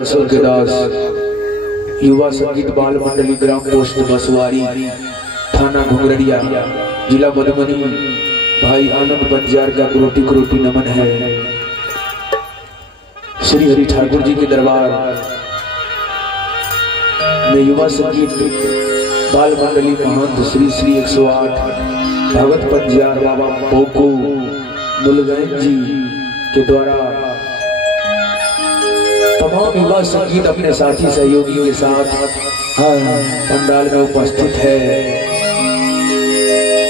के दास युवा संगीत बाल मंडली ग्राम पोस्ट बसवारी थाना घुंगरड़िया जिला मधुबनी भाई आनंद बंजार का करोटी करोटी नमन है। श्री हरि ठाकुर जी के दरबार में युवा संगीत बाल मंडली महंत श्री श्री 108 भगत बंजार बाबा पोको मुलगैन जी के द्वारा तमाम युवा संगीत अपने साथी सहयोगी के साथ पंडाल में उपस्थित है।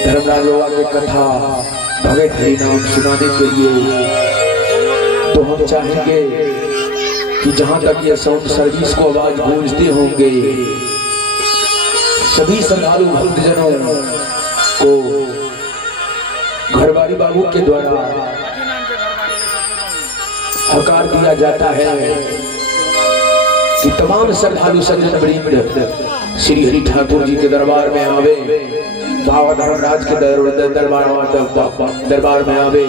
धर्मराज बाबा की कथा भगत हरि नाम सुनाने के लिए तो हम चाहेंगे कि जहां तक ये साउंड सर्विस को आवाज गूंजते होंगे सभी श्रद्धालु भक्तजनों को घरवारी बाबू के द्वारा हकार दिया जाता है कि तमाम श्रद्धालु सज्जन वृंद श्री हरि ठाकुर जी के दरबार में आवे, बाबा धर्मराज के दरबार में आवे।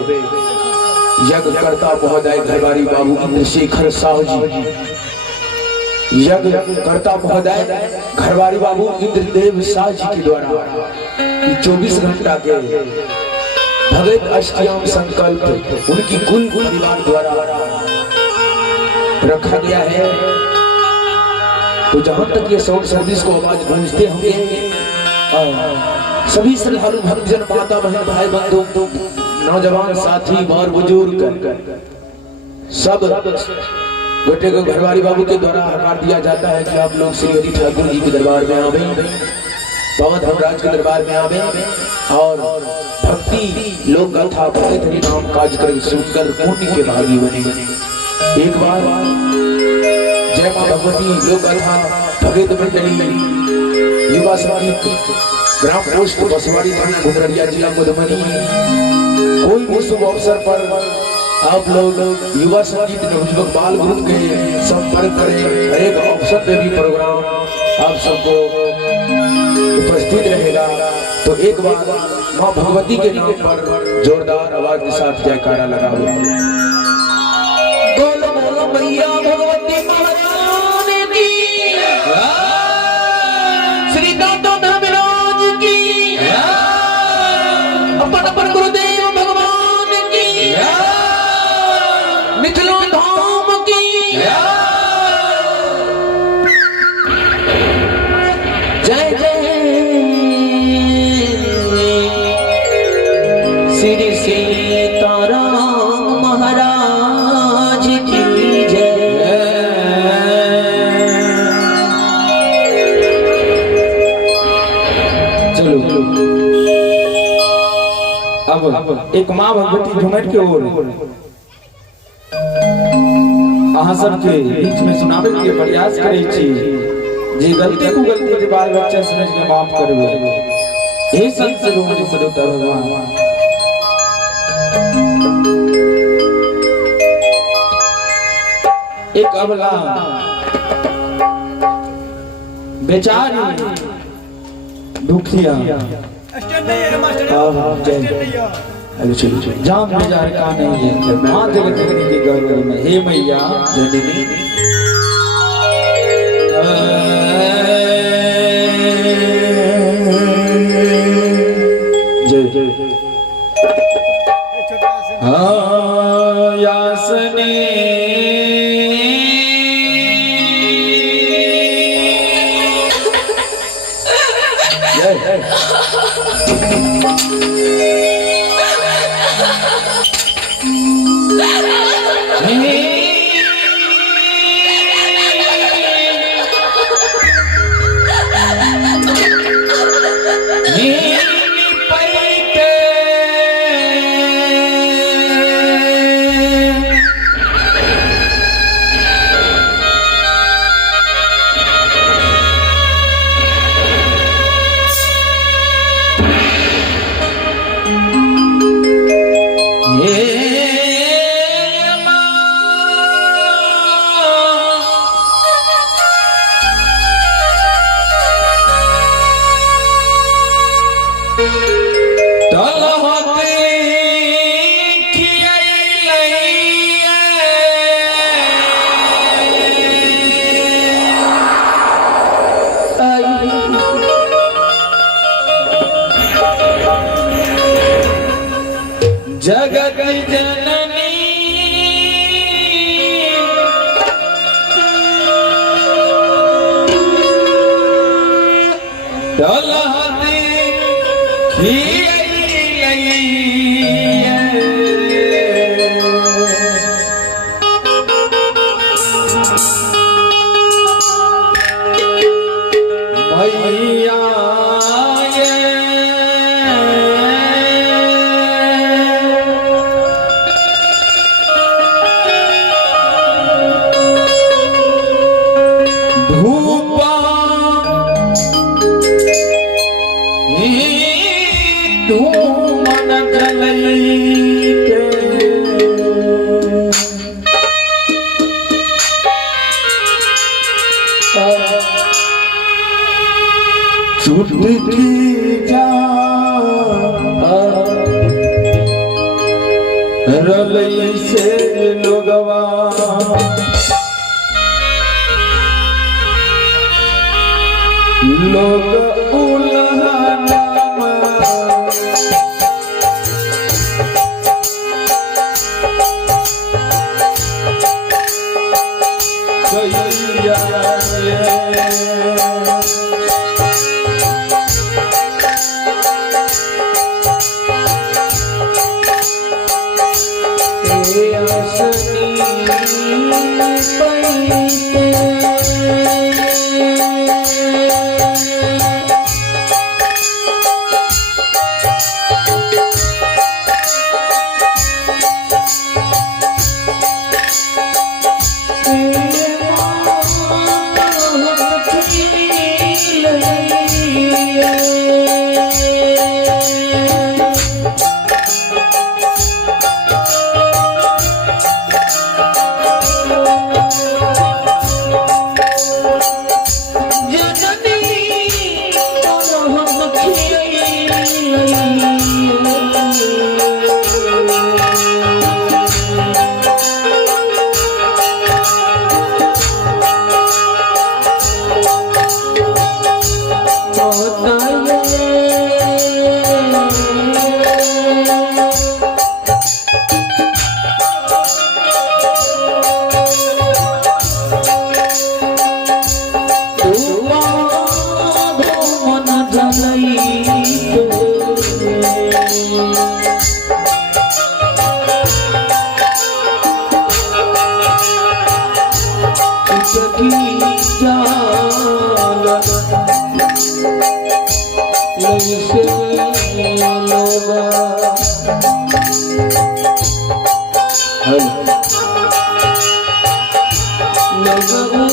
यज्ञ करता महोदय घरवारी बाबू इंद्रशेखर साहू जी, यज्ञ करता महोदय घरवारी बाबू इंद्रदेव साह जी के द्वारा 24 घंटा के भगत अष्टयाम संकल्प उनकी कुल परिवार द्वारा रखा गया है। तो जहां तक ये साउंड सर्विस को आवाज गूंजते होंगे सभी श्रद्धालु भक्तजन माता बहन भाई बंधु नौजवान साथी बार बुजुर्ग सब बेटे को घरवारी बाबू के द्वारा हकार दिया जाता है कि आप लोग श्री हरि ठाकुर जी के दरबार में आवे, बाबा धर्मराज के दरबार में आवे और भक्ति लोक गाथा भगत हरि नाम कार्यक्रम सुनकर पुण्य के भागी बने। एक बार जय मां भगवती लोक गाथा भगत मंडली युवा संगीत ग्राम पोस्ट बसवाड़ी थाना घुंगरड़िया जिला मधुबनी कोई भी शुभ अवसर पर आप लोग युवा संगीत नवयुवक बाल ग्रुप के संपर्क करें। एक अवसर पे भी प्रोग्राम आप सबको उपस्थित रहेगा। तो एक बार मां भगवती के नाम पर जोरदार आवाज के साथ जयकारा लगा हुआ बोलो बोलो मैया भगवती महारानी की, श्री दाता धर्मराज की, अपन अपन गुरुदेव भगवान की, मिथिला धाम की जय जय श्री सीताराम महाराज की जय। चलो अब एक माँ भगवती घुमट के ओर अहाँ सबके बीच में सुनावे के प्रयास करे छी। जी गलती को गलती के बाल बच्चा समझ के माफ करबे। हे संत शिरोमणि सदोता भगवान एक अबला बेचारी दुखिया जाम बेजार का नहीं है मां जगत जननी के गर्भ में हे मैया जननी जय जय यासने डलहती भैया धूपा धूमन जलैके चुटकी जा रलई से लोगवा लोग उल्हाना लोग